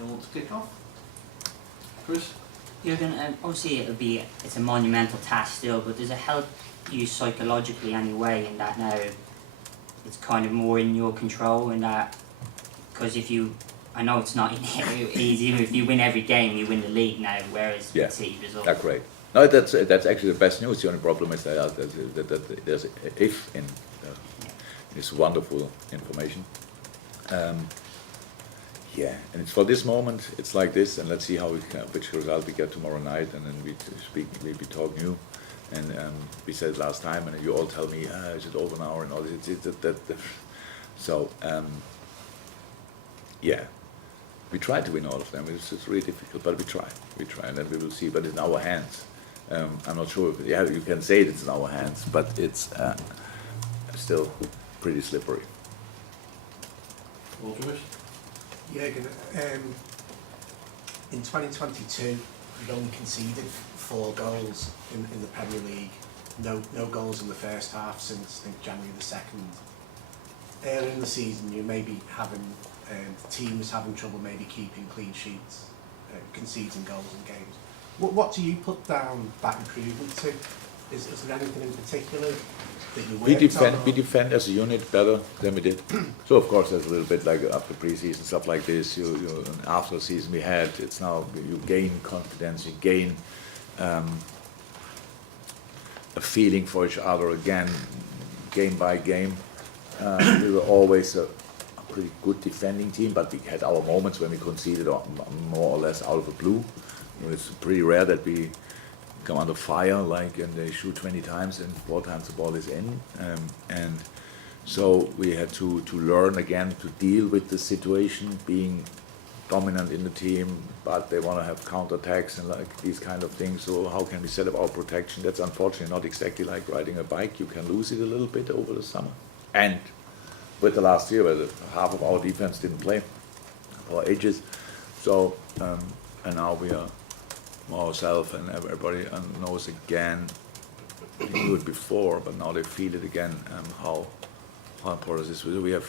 You want to kick off? Chris? Jurgen, obviously it's a monumental task still, but does it help you psychologically anyway in that now it's kind of more in your control in that, because I know it's not easy, if you win every game you win the league now, whereas Yeah, it's the result. that's great. No, that's actually the best news. The only problem is that there's an if in this wonderful information. Yeah, and it's for this moment, it's like this, and let's see which result we get tomorrow night, and then we talk new. And we said last time, and you all tell me, is it over now and all this. So, yeah, we try to win all of them. It's really difficult, but we try, and then we will see. But it's in our hands. I'm not sure. You can say it's in our hands, but it's still pretty slippery. Walter? Jurgen, in 2022, you've only conceded 4 goals in the Premier League. No goals in the first half since, I think, January the 2nd. Earlier in the season, you may be having teams having trouble maybe keeping clean sheets, conceding goals in games. What do you put down that improvement to? Is there anything in particular that you worked on? We defend as a unit better than we did. So of course there's a little bit like after preseason stuff like this. After the season we had, it's now you gain confidence, you gain a feeling for each other again, game by game. We were always a pretty good defending team, but we had our moments when we conceded more or less out of the blue. It's pretty rare that we come under fire and they shoot 20 times and 4 times the ball is in, and so we had to learn again to deal with the situation, being dominant in the team, but they want to have counterattacks and like these kind of things. So how can we set up our protection? That's unfortunately not exactly like riding a bike. You can lose it a little bit over the summer, and with the last year where half of our defense didn't play for ages, so and now we are ourselves, and everybody knows again. We knew it before, but now they feel it again. How important this is.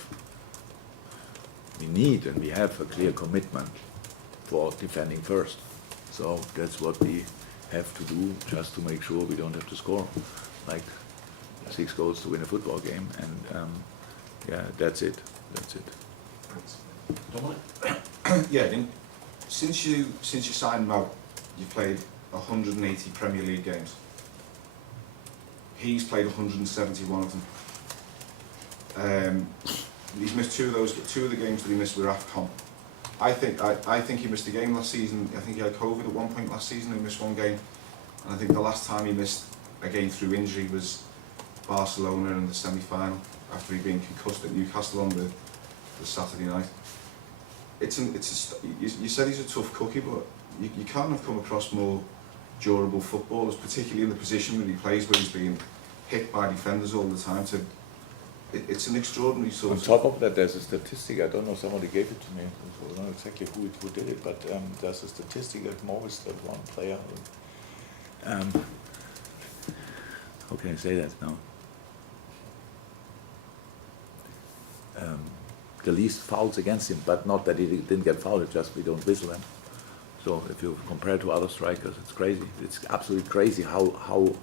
We need and we have a clear commitment for defending first. So that's what we have to do, just to make sure we don't have to score like 6 goals to win a football game. And yeah, that's it. That's it. Dominic? Yeah, since you signed Mo, you've played 180 Premier League games. He's played 171 of them. He's missed 2 of the games that he missed were AFCON. I think he missed a game last season. I think he had COVID at one point last season and he missed 1 game. And I think the last time he missed a game through injury was Barcelona in the semi-final after he'd been concussed at Newcastle on the Saturday night. You said he's a tough cookie, but you can't have come across more durable footballers, particularly in the position that he plays, where he's being hit by defenders all the time. It's an extraordinary sort On of... top of that, there's a statistic. I don't know, somebody gave it to me. I don't know exactly who did it, but there's a statistic that always that one player. How can I say that now? The least fouls against him, but not that he didn't get fouled, it's just we don't whistle them. So if you compare to other strikers, it's crazy. It's absolutely crazy how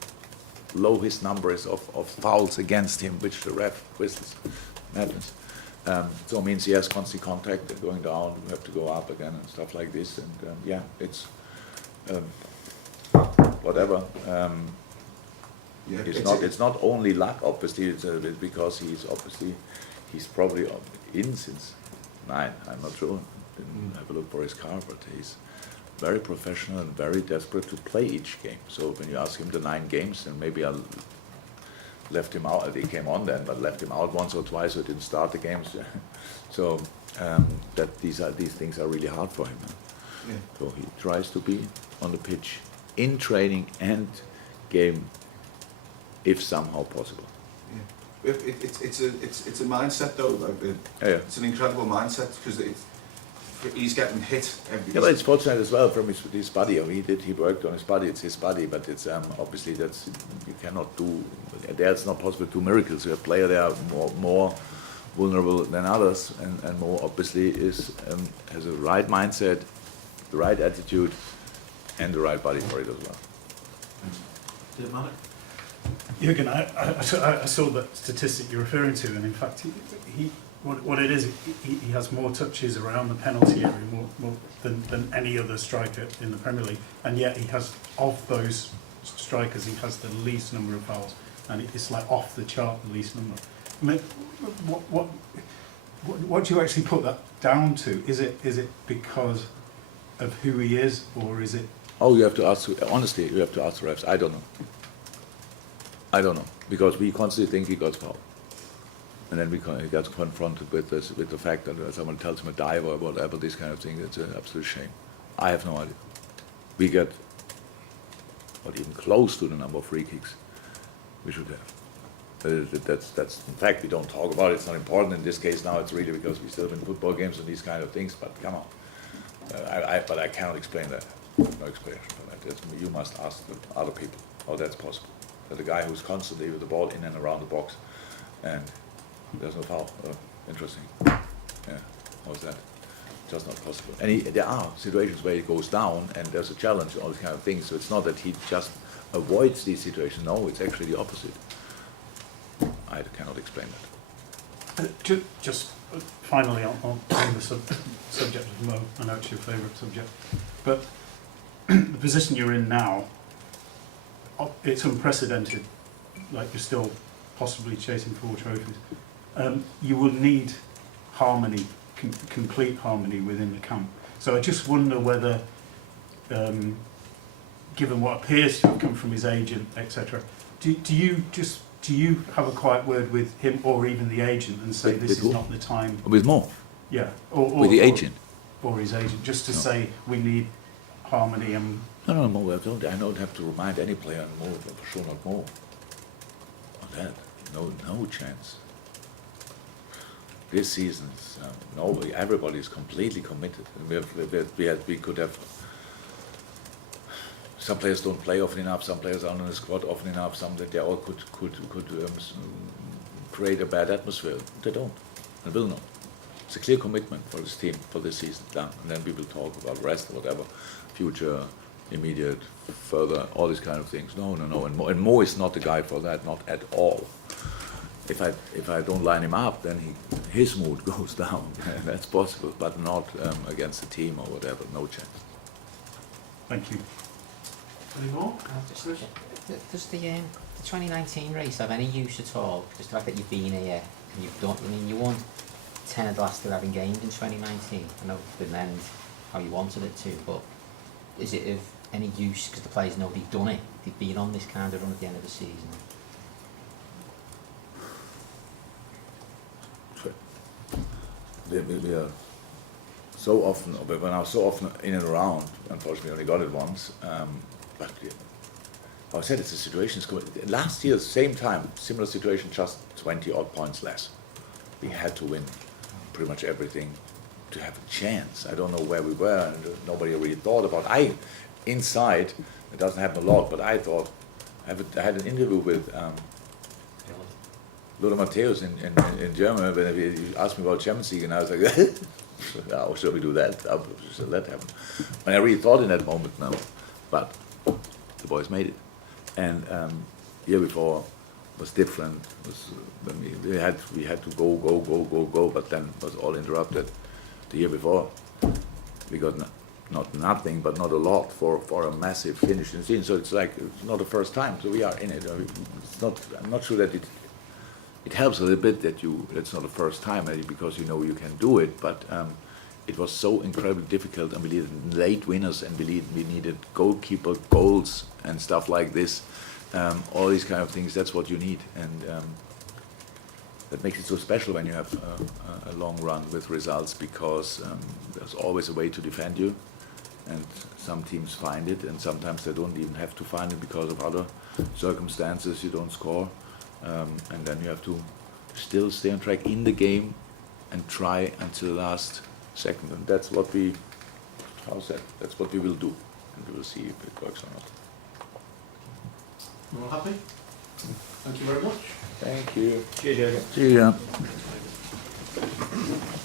low his number is of fouls against him, which the ref whistles. Madness. So it means he has constant contact, going down, you have to go up again and stuff like this. And yeah, it's whatever. Yeah, It's not only luck, obviously, it's because he's probably in since 9, I'm not sure. Didn't have a look for his car, but he's very professional and very desperate to play each game. So when you ask him the 9 games, then maybe I left him out. He came on then, but left him out once or twice, so didn't start the games. So that these things are really hard for him. Yeah. So he tries to be on the pitch in training and game, if somehow possible. Yeah. It's a mindset though. Yeah. It's an incredible mindset because he's getting hit every. Yeah, but it's fortunate as well from his body. I mean, he worked on his body. It's his body, but it's obviously you cannot do. There it's not possible to do miracles. You have player there more vulnerable than others, and more obviously has a right mindset, the right attitude, and the right body for it as well. Did it matter? Jurgen, I saw that statistic you're referring to, and in fact, what it is, he has more touches around the penalty area more than any other striker in the Premier League, and yet he has, of those strikers, he has the least number of fouls, and it's like off the chart, the least number. I mean, what do you actually put that down to? Is it because of who he is, or is it? Oh, you have to ask. Honestly, you have to ask the refs. I don't know, because we constantly think he got fouled, and then he gets confronted with the fact that someone tells him a dive or whatever, this kind of thing. It's an absolute shame. I have no idea. We get not even close to the number of free kicks we should have. That's in fact, we don't talk about it. It's not important in this case now. It's really because we still win football games and these kind of things. But come on, but I cannot explain that. No explanation for that. You must ask the other people how that's possible. That the guy who's constantly with the ball in and around the box, and there's no foul. Interesting. Yeah, how's that? Just not possible. And there are situations where he goes down and there's a challenge, all these kind of things. So it's not that he just avoids these situations. No, it's actually the opposite. I cannot explain that. Just finally on the subject of Mo, I know it's your favourite subject, but the position you're in now, it's unprecedented. Like, you're still possibly chasing 4 trophies. You will need harmony, complete harmony within the camp. So I just wonder whether, given what appears to have come from his agent, etc., do you have a quiet word with him or even the agent and say this is not the time? With Mo? Yeah. Or with the agent? Or his agent, just to say we need harmony and... No, Mo, I don't have to remind any player on Mo, for sure not Mo. On that, no chance. This season, everybody is completely committed. We could have... Some players don't play often enough, some players aren't in the squad often enough, some that they all could create a bad atmosphere. They don't, and will not. It's a clear commitment for this team, for this season, done. And then we will talk about the rest, whatever, future, immediate, further, all these kind of things. No. And Mo is not the guy for that, not at all. If I don't line him up, then his mood goes down. That's possible, but not against the team or whatever, no chance. Thank you. Any more? Chris? Does the 2019 race have any use at all? Just the fact that you've been here and you've done, I mean, you won 10 of the last 11 games in 2019. I know it didn't end how you wanted it to, but is it of any use because the players know they've done it? They've been on this kind of run at the end of the season. We are so often, we're now so often in and around. Unfortunately, we only got it once. But I said it's a situation. Last year, same time, similar situation, just 20 odd points less. We had to win pretty much everything to have a chance. I don't know where we were, and nobody really thought about. Inside, it doesn't happen a lot, but I thought, I had an interview with Lothar Matthäus in Germany when he asked me about Champions League, and I was like, how shall we do that? How shall that happen? And I really thought in that moment now, but the boys made it. And year before was different. We had to go, but then it was all interrupted. The year before, we got not nothing, but not a lot for a massive finish in the season. So it's like it's not the first time. So we are in it. It's not. I'm not sure that it helps a little bit that it's not the first time because you know you can do it, but it was so incredibly difficult, and we needed late winners, and we needed goalkeeper goals and stuff like this, all these kind of things. That's what you need, and that makes it so special when you have a long run with results, because there's always a way to defend you, and some teams find it, and sometimes they don't even have to find it because of other circumstances. You don't score. And then you have to still stay on track in the game and try until the last second. And that's what that's what we will do. And we will see if it works or not. You all happy? Thank you very much. Thank you. Cheers, Jurgen. See ya. Thank you.